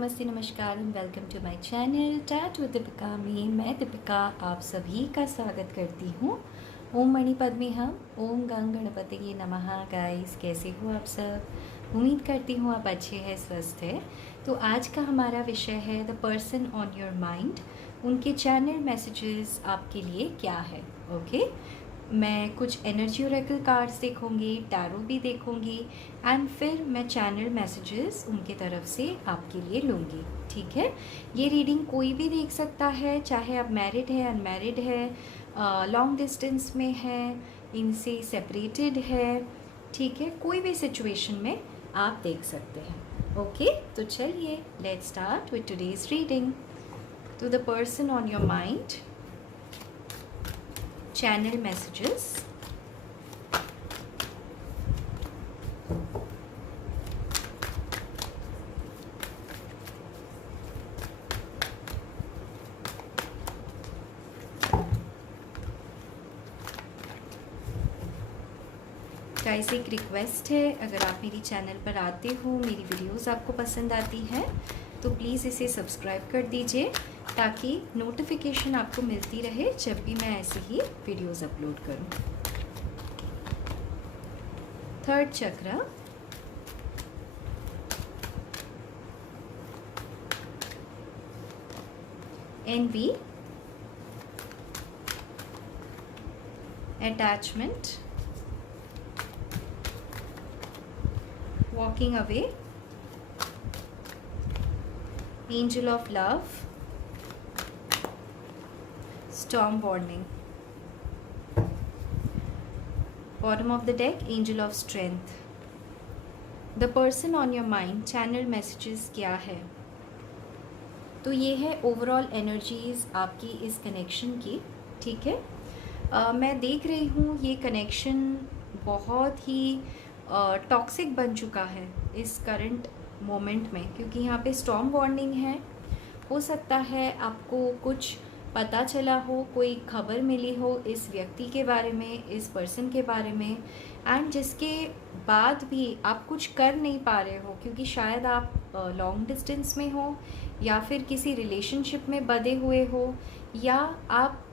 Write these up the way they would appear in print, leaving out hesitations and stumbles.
नमस्ते, नमस्कार and welcome to my channel chat with Deepika में मैं दीपिका आप सभी का स्वागत करती हूँ। ओम मणि पद्मे हम ओम गंग गणपति नमः। गाइस, कैसे हो आप सब? उम्मीद करती हूँ आप अच्छे हैं, स्वस्थ है। तो आज का हमारा विषय है the person on your mind. उनके चैनल मैसेजेस आपके लिए क्या है? ओके, मैं कुछ एनर्जी ओरेकल कार्ड्स देखूंगी, टैरो भी देखूंगी एंड फिर मैं चैनल मैसेजेस उनके तरफ से आपके लिए लूँगी। ठीक है, ये रीडिंग कोई भी देख सकता है, चाहे आप मैरिड है, अनमैरिड है, लॉन्ग डिस्टेंस में है, इनसे सेपरेटेड है। ठीक है, कोई भी सिचुएशन में आप देख सकते हैं। ओके, तो चलिए let's start with today's reading. To the person on your mind, channel messages. Guys, एक रिक्वेस्ट है, अगर आप मेरी चैनल पर आते हो, मेरी वीडियोस आपको पसंद आती हैं तो प्लीज़ इसे सब्सक्राइब कर दीजिए ताकि नोटिफिकेशन आपको मिलती रहे जब भी मैं ऐसे ही वीडियोस अपलोड करूं। थर्ड चक्र, envy, attachment, walking away, angel of love, storm warning. Bottom of the deck, angel of strength. The person on your mind, channel messages क्या है? तो ये है ओवरऑल एनर्जीज आपकी इस कनेक्शन की। ठीक है, मैं देख रही हूँ ये कनेक्शन बहुत ही टॉक्सिक बन चुका है इस करंट मोमेंट में, क्योंकि यहाँ पे स्टॉर्म वार्निंग है। हो सकता है आपको कुछ पता चला हो, कोई खबर मिली हो इस व्यक्ति के बारे में, इस पर्सन के बारे में, एंड जिसके बाद भी आप कुछ कर नहीं पा रहे हो, क्योंकि शायद आप लॉन्ग डिस्टेंस में हो या फिर किसी रिलेशनशिप में बंधे हुए हो, या आप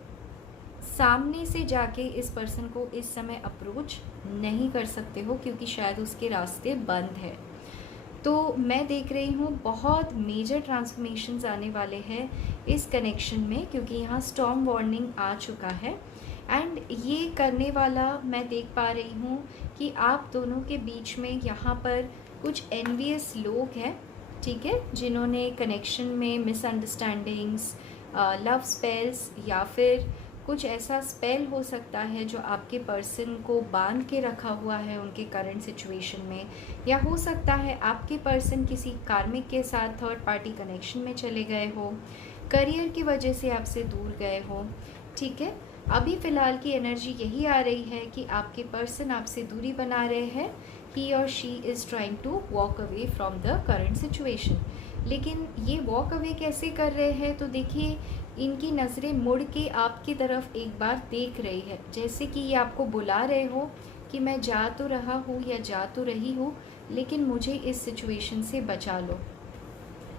सामने से जाके इस पर्सन को इस समय अप्रोच नहीं कर सकते हो क्योंकि शायद उसके रास्ते बंद है। तो मैं देख रही हूँ बहुत मेजर ट्रांसफॉर्मेशंस आने वाले हैं इस कनेक्शन में, क्योंकि यहाँ स्टॉर्म वार्निंग आ चुका है। एंड ये करने वाला मैं देख पा रही हूँ कि आप दोनों के बीच में यहाँ पर कुछ एनवियस लोग हैं, ठीक है, जिन्होंने कनेक्शन में मिसअंडरस्टैंडिंग्स, लव स्पेल्स, या फिर कुछ ऐसा स्पेल हो सकता है जो आपके पर्सन को बांध के रखा हुआ है उनके करंट सिचुएशन में, या हो सकता है आपके पर्सन किसी कार्मिक के साथ थर्ड पार्टी कनेक्शन में चले गए हो, करियर की वजह से आपसे दूर गए हो। ठीक है, अभी फ़िलहाल की एनर्जी यही आ रही है कि आपके पर्सन आपसे दूरी बना रहे हैं। ही और she is trying to walk away from the current situation. लेकिन ये वॉक अवे कैसे कर रहे हैं? तो देखिए, इनकी नज़रें मुड़ के आपकी तरफ एक बार देख रही है, जैसे कि ये आपको बुला रहे हो कि मैं जा तो रहा हूँ या जा तो रही हूँ, लेकिन मुझे इस सिचुएशन से बचा लो।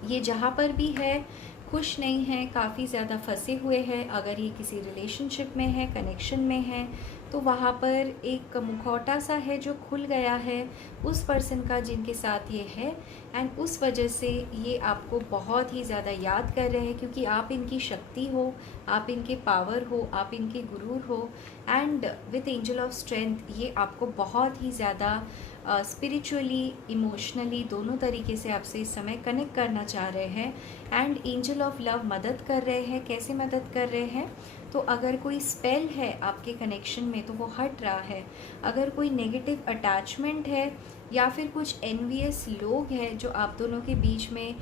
ये जहाँ पर भी है खुश नहीं है, काफ़ी ज़्यादा फंसे हुए हैं। अगर ये किसी रिलेशनशिप में है, कनेक्शन में है, तो वहाँ पर एक मुखौटा सा है जो खुल गया है उस पर्सन का जिनके साथ ये है, एंड उस वजह से ये आपको बहुत ही ज़्यादा याद कर रहे हैं, क्योंकि आप इनकी शक्ति हो, आप इनके पावर हो, आप इनके गुरूर हो। And with angel of strength ये आपको बहुत ही ज़्यादा स्पिरिचुअली, इमोशनली, दोनों तरीके से आपसे इस समय कनेक्ट करना चाह रहे हैं। एंड एंजल ऑफ लव मदद कर रहे हैं। कैसे मदद कर रहे हैं? तो अगर कोई स्पेल है आपके कनेक्शन में तो वो हट रहा है। अगर कोई नेगेटिव अटैचमेंट है या फिर कुछ एनवियस लोग हैं जो आप दोनों के बीच में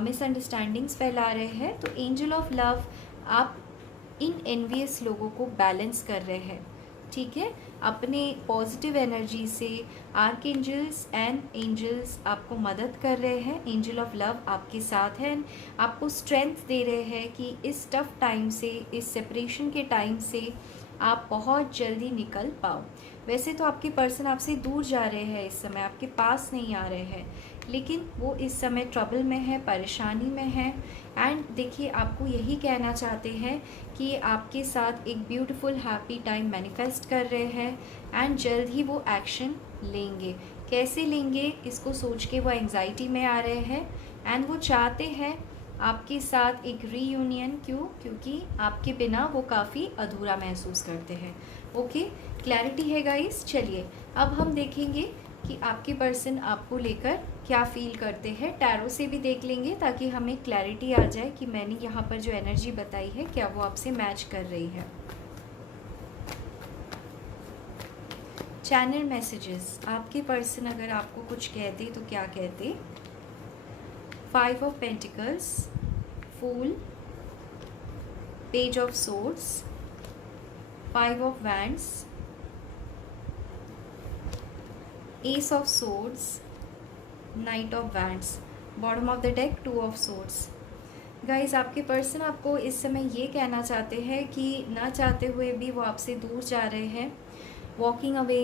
मिसअंडरस्टैंडिंग्स फैला रहे हैं, तो एंजल ऑफ लव आप इन एनवियस लोगों को बैलेंस कर रहे हैं। ठीक है, अपने पॉजिटिव एनर्जी से आर्कएंजल्स एंड एंजल्स आपको मदद कर रहे हैं। एंजल ऑफ लव आपके साथ हैं, आपको स्ट्रेंथ दे रहे हैं कि इस टफ टाइम से, इस सेपरेशन के टाइम से आप बहुत जल्दी निकल पाओ। वैसे तो आपके पर्सन आपसे दूर जा रहे हैं, इस समय आपके पास नहीं आ रहे हैं। लेकिन वो इस समय ट्रबल में है, परेशानी में है। एंड देखिए, आपको यही कहना चाहते हैं कि आपके साथ एक ब्यूटीफुल हैप्पी टाइम मैनिफेस्ट कर रहे हैं एंड जल्द ही वो एक्शन लेंगे। कैसे लेंगे इसको सोच के वो एंग्जाइटी में आ रहे हैं एंड वो चाहते हैं आपके साथ एक रीयूनियन। क्यों? क्योंकि आपके बिना वो काफ़ी अधूरा महसूस करते हैं। ओके, क्लैरिटी है गाइस। चलिए अब हम देखेंगे कि आपके पर्सन आपको लेकर क्या फील करते हैं। टैरो से भी देख लेंगे ताकि हमें क्लैरिटी आ जाए कि मैंने यहाँ पर जो एनर्जी बताई है क्या वो आपसे मैच कर रही है। चैनल मैसेजेस, आपके पर्सन अगर आपको कुछ कहते तो क्या कहते? 5 of pentacles, fool, page of swords, 5 of wands, ace of swords, knight of wands, bottom of the deck 2 of swords. Guys, आपके पर्सन आपको इस समय ये कहना चाहते हैं कि ना चाहते हुए भी वो आपसे दूर जा रहे हैं। वॉकिंग अवे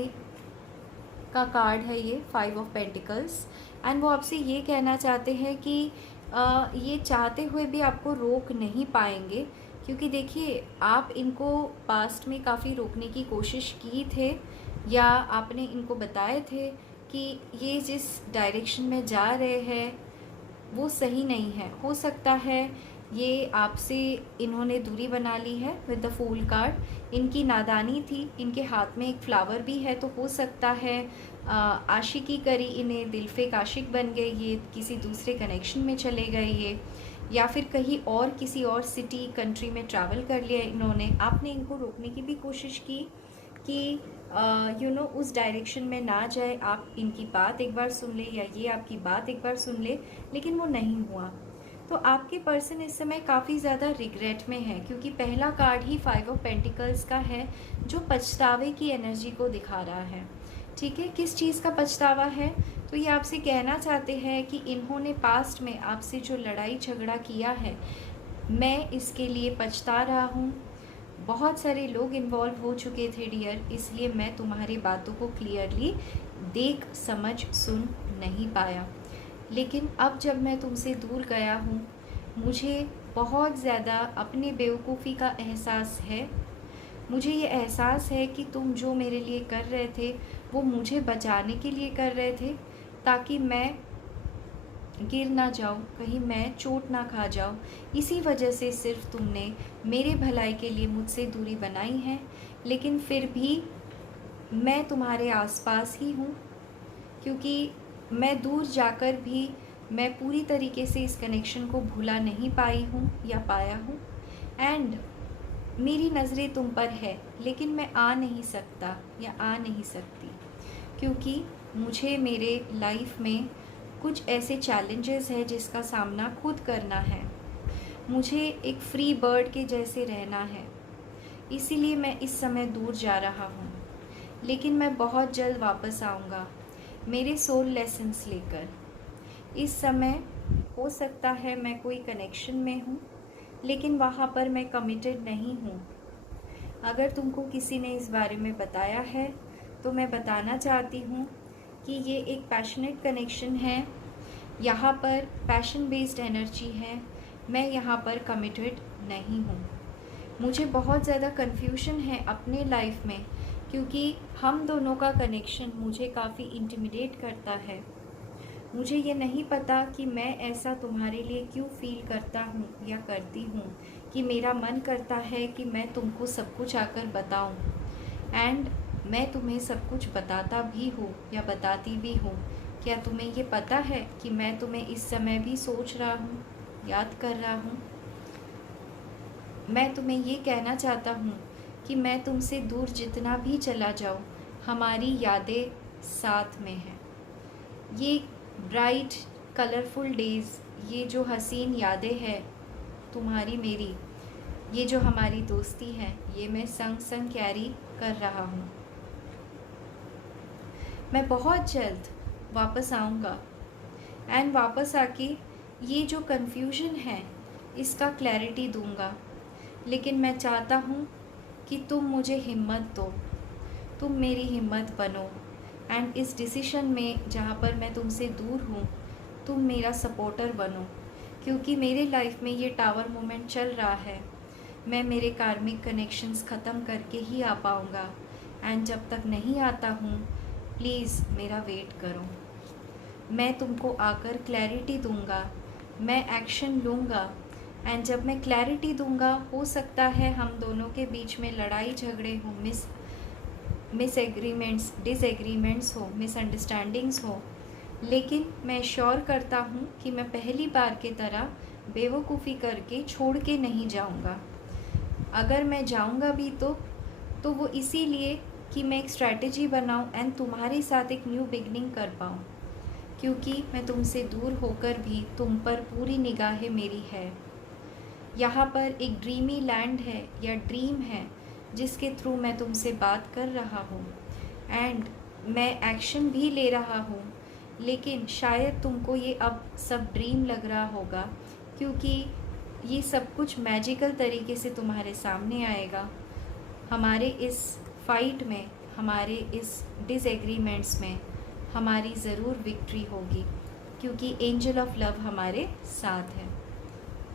का कार्ड है ये 5 ऑफ पेंटिकल्स एंड वो आपसे ये कहना चाहते हैं कि ये चाहते हुए भी आपको रोक नहीं पाएंगे, क्योंकि देखिए आप इनको पास्ट में काफ़ी रोकने की कोशिश की थे या आपने इनको बताए थे कि ये जिस डायरेक्शन में जा रहे हैं वो सही नहीं है। हो सकता है ये आपसे इन्होंने दूरी बना ली है विद द फूल कार्ड। इनकी नादानी थी, इनके हाथ में एक फ्लावर भी है, तो हो सकता है आशिकी करी, इन्हें दिल फेक आशिक बन गए, ये किसी दूसरे कनेक्शन में चले गए ये, या फिर कहीं और किसी और सिटी कंट्री में ट्रैवल कर लिया इन्होंने। आपने इनको रोकने की भी कोशिश की कि उस डायरेक्शन में ना जाए, आप इनकी बात एक बार सुन ले या ये आपकी बात एक बार सुन ले, लेकिन वो नहीं हुआ। तो आपके पर्सन इस समय काफ़ी ज़्यादा रिग्रेट में है, क्योंकि पहला कार्ड ही 5 ऑफ पेंटिकल्स का है जो पछतावे की एनर्जी को दिखा रहा है। ठीक है, किस चीज़ का पछतावा है? तो ये आपसे कहना चाहते हैं कि इन्होंने पास्ट में आपसे जो लड़ाई झगड़ा किया है, मैं इसके लिए पछता रहा हूँ। बहुत सारे लोग इन्वॉल्व हो चुके थे डियर, इसलिए मैं तुम्हारी बातों को क्लियरली देख समझ सुन नहीं पाया। लेकिन अब जब मैं तुमसे दूर गया हूँ, मुझे बहुत ज़्यादा अपनी बेवकूफ़ी का एहसास है। मुझे ये एहसास है कि तुम जो मेरे लिए कर रहे थे वो मुझे बचाने के लिए कर रहे थे, ताकि मैं गिर ना जाऊँ, कहीं मैं चोट ना खा जाऊँ। इसी वजह से सिर्फ तुमने मेरे भलाई के लिए मुझसे दूरी बनाई है, लेकिन फिर भी मैं तुम्हारे आसपास ही हूँ, क्योंकि मैं दूर जाकर भी मैं पूरी तरीके से इस कनेक्शन को भुला नहीं पाई हूँ या पाया हूँ। एंड मेरी नज़रें तुम पर है, लेकिन मैं आ नहीं सकता या आ नहीं सकती, क्योंकि मुझे मेरे लाइफ में कुछ ऐसे चैलेंजेस है जिसका सामना खुद करना है। मुझे एक फ्री बर्ड के जैसे रहना है, इसीलिए मैं इस समय दूर जा रहा हूँ, लेकिन मैं बहुत जल्द वापस आऊँगा मेरे सोल लेसन्स लेकर। इस समय हो सकता है मैं कोई कनेक्शन में हूँ, लेकिन वहाँ पर मैं कमिटेड नहीं हूँ। अगर तुमको किसी ने इस बारे में बताया है तो मैं बताना चाहती हूँ कि ये एक पैशनेट कनेक्शन है, यहाँ पर पैशन बेस्ड एनर्जी है। मैं यहाँ पर कमिटेड नहीं हूँ। मुझे बहुत ज़्यादा कन्फ्यूजन है अपने लाइफ में, क्योंकि हम दोनों का कनेक्शन मुझे काफ़ी इंटिमिडेट करता है। मुझे ये नहीं पता कि मैं ऐसा तुम्हारे लिए क्यों फील करता हूँ या करती हूँ, कि मेरा मन करता है कि मैं तुमको सब कुछ आकर बताऊँ, एंड मैं तुम्हें सब कुछ बताता भी हूँ या बताती भी हूँ। क्या तुम्हें ये पता है कि मैं तुम्हें इस समय भी सोच रहा हूँ, याद कर रहा हूँ? मैं तुम्हें ये कहना चाहता हूँ कि मैं तुमसे दूर जितना भी चला जाऊँ, हमारी यादें साथ में हैं। ये ब्राइट कलरफुल डेज़, ये जो हसीन यादें हैं तुम्हारी मेरी, ये जो हमारी दोस्ती है, ये मैं संग संग कैरी कर रहा हूँ। मैं बहुत जल्द वापस आऊँगा एंड वापस आके ये जो कन्फ्यूजन है इसका क्लैरिटी दूँगा। लेकिन मैं चाहता हूँ कि तुम मुझे हिम्मत दो, तुम मेरी हिम्मत बनो, एंड इस डिसीशन में जहाँ पर मैं तुमसे दूर हूँ तुम मेरा सपोर्टर बनो, क्योंकि मेरे लाइफ में ये टावर मोमेंट चल रहा है। मैं मेरे कार्मिक कनेक्शंस ख़त्म करके ही आ पाऊँगा, एंड जब तक नहीं आता हूँ प्लीज़ मेरा वेट करो। मैं तुमको आकर क्लैरिटी दूंगा, मैं एक्शन लूँगा, एंड जब मैं क्लैरिटी दूंगा हो सकता है हम दोनों के बीच में लड़ाई झगड़े हो, मिसएग्रीमेंट्स, डिसएग्रीमेंट्स हो, मिसअंडरस्टैंडिंग्स हो, लेकिन मैं श्योर करता हूँ कि मैं पहली बार की तरह बेवकूफ़ी करके छोड़ के नहीं जाऊँगा। अगर मैं जाऊँगा भी तो वो इसीलिए कि मैं एक स्ट्रैटेजी बनाऊँ एंड तुम्हारे साथ एक न्यू बिगनिंग कर पाऊँ, क्योंकि मैं तुमसे दूर होकर भी तुम पर पूरी निगाहें मेरी है। यहाँ पर एक ड्रीमी लैंड है या ड्रीम है जिसके थ्रू मैं तुमसे बात कर रहा हूँ, एंड मैं एक्शन भी ले रहा हूँ, लेकिन शायद तुमको ये अब सब ड्रीम लग रहा होगा, क्योंकि ये सब कुछ मैजिकल तरीके से तुम्हारे सामने आएगा। हमारे इस फाइट में, हमारे इस डिसएग्रीमेंट्स में हमारी ज़रूर विक्ट्री होगी, क्योंकि एंजल ऑफ लव हमारे साथ है।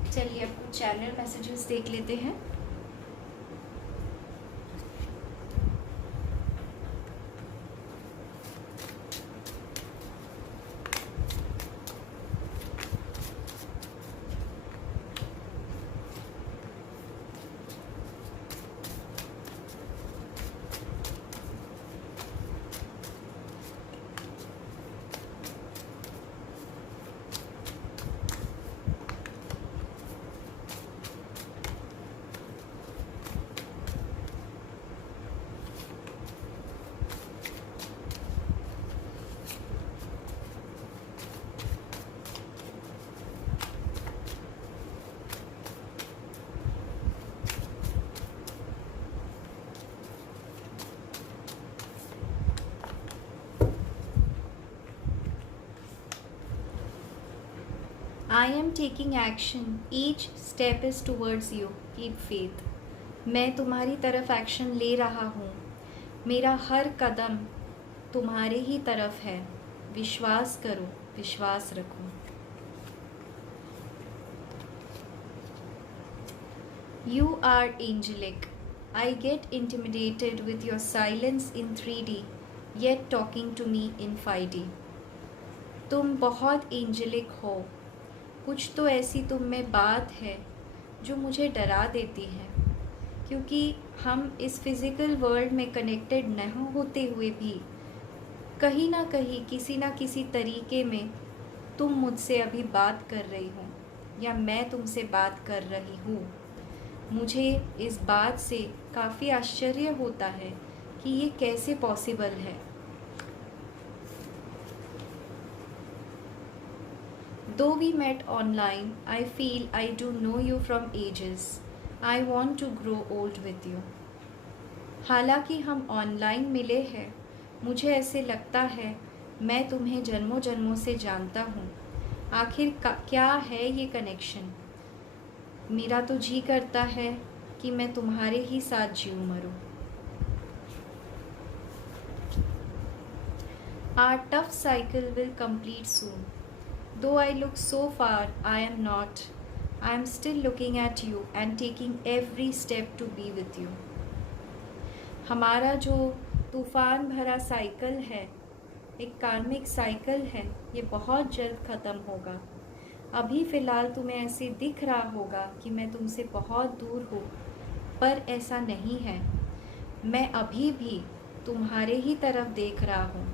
चलिए अब कुछ चैनल मैसेजेस देख लेते हैं। I am taking action. Each step is towards you. Keep faith. मैं तुम्हारी तरफ एक्शन ले रहा हूँ, मेरा हर कदम तुम्हारे ही तरफ है। विश्वास करो, विश्वास रखो। You are angelic. I get intimidated with your silence in 3D, yet talking to me in 5D. तुम बहुत एंजेलिक हो। कुछ तो ऐसी तुम में बात है जो मुझे डरा देती है, क्योंकि हम इस फिज़िकल वर्ल्ड में कनेक्टेड न होते हुए भी कहीं ना कहीं किसी ना किसी तरीके में तुम मुझसे अभी बात कर रही हो या मैं तुमसे बात कर रही हूँ। मुझे इस बात से काफ़ी आश्चर्य होता है कि ये कैसे पॉसिबल है। Though we met online, I feel I do know you from ages. I want to grow old with you. हालांकि हम ऑनलाइन मिले हैं, मुझे ऐसे लगता है मैं तुम्हें जन्मों जन्मों से जानता हूँ। आखिर क्या है ये कनेक्शन? मेरा तो जी करता है कि मैं तुम्हारे ही साथ जीऊँ मरूँ। Our tough cycle will complete soon. Though I look so far, I am not. I am still looking at you and taking every step to be with you. हमारा जो तूफ़ान भरा साइकिल है, एक कार्मिक साइकिल है, ये बहुत जल्द ख़त्म होगा। अभी फ़िलहाल तुम्हें ऐसे दिख रहा होगा कि मैं तुमसे बहुत दूर हूँ, पर ऐसा नहीं है। मैं अभी भी तुम्हारे ही तरफ देख रहा हूँ,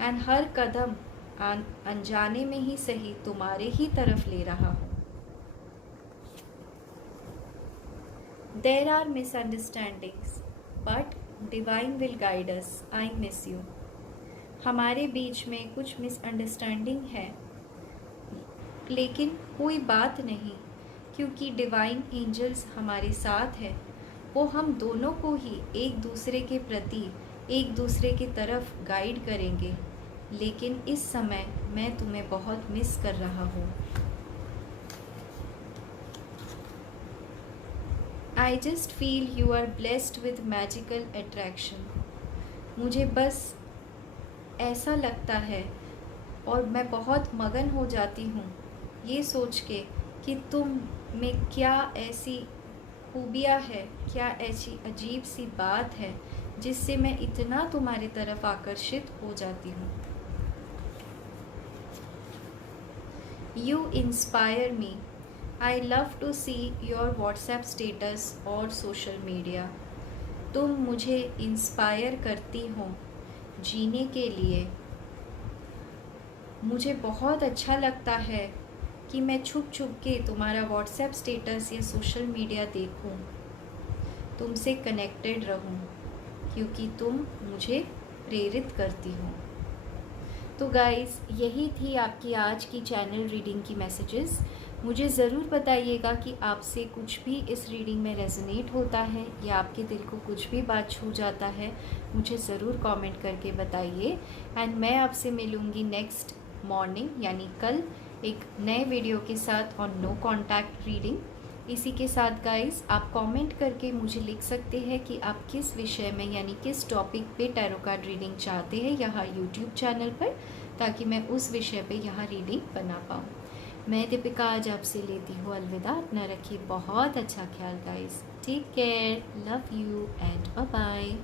एंड हर कदम अनजाने में ही सही तुम्हारे ही तरफ ले रहा हूँ। There are misunderstandings, but divine will guide us. I miss you. हमारे बीच में कुछ मिसअंडरस्टैंडिंग है, लेकिन कोई बात नहीं, क्योंकि डिवाइन एंजल्स हमारे साथ है। वो हम दोनों को ही एक दूसरे के प्रति, एक दूसरे की तरफ गाइड करेंगे। लेकिन इस समय मैं तुम्हें बहुत मिस कर रहा हूँ। I just feel you are blessed with magical attraction. मुझे बस ऐसा लगता है और मैं बहुत मगन हो जाती हूँ ये सोच के कि तुम में क्या ऐसी खूबियाँ है, क्या ऐसी अजीब सी बात है जिससे मैं इतना तुम्हारी तरफ आकर्षित हो जाती हूँ। You inspire me. I love to see your WhatsApp status और सोशल मीडिया। तुम मुझे इंस्पायर करती हो जीने के लिए। मुझे बहुत अच्छा लगता है कि मैं छुप छुप के तुम्हारा व्हाट्सएप स्टेटस या सोशल मीडिया देखूं, तुमसे कनेक्टेड रहूं, क्योंकि तुम मुझे प्रेरित करती हो। तो गाइस, यही थी आपकी आज की चैनल रीडिंग की मैसेजेस। मुझे ज़रूर बताइएगा कि आपसे कुछ भी इस रीडिंग में रेजोनेट होता है या आपके दिल को कुछ भी बात छू जाता है, मुझे ज़रूर कमेंट करके बताइए। एंड मैं आपसे मिलूँगी नेक्स्ट मॉर्निंग यानी कल एक नए वीडियो के साथ ऑन नो कॉन्टैक्ट रीडिंग। इसी के साथ गाइस, आप कमेंट करके मुझे लिख सकते हैं कि आप किस विषय में यानी किस टॉपिक पे टैरो कार्ड रीडिंग चाहते हैं यहाँ यूट्यूब चैनल पर, ताकि मैं उस विषय पे यहाँ रीडिंग बना पाऊँ। मैं दीपिका आज आपसे लेती हूँ अलविदा। अपना रखिए बहुत अच्छा ख्याल guys. Take care, love you and bye bye.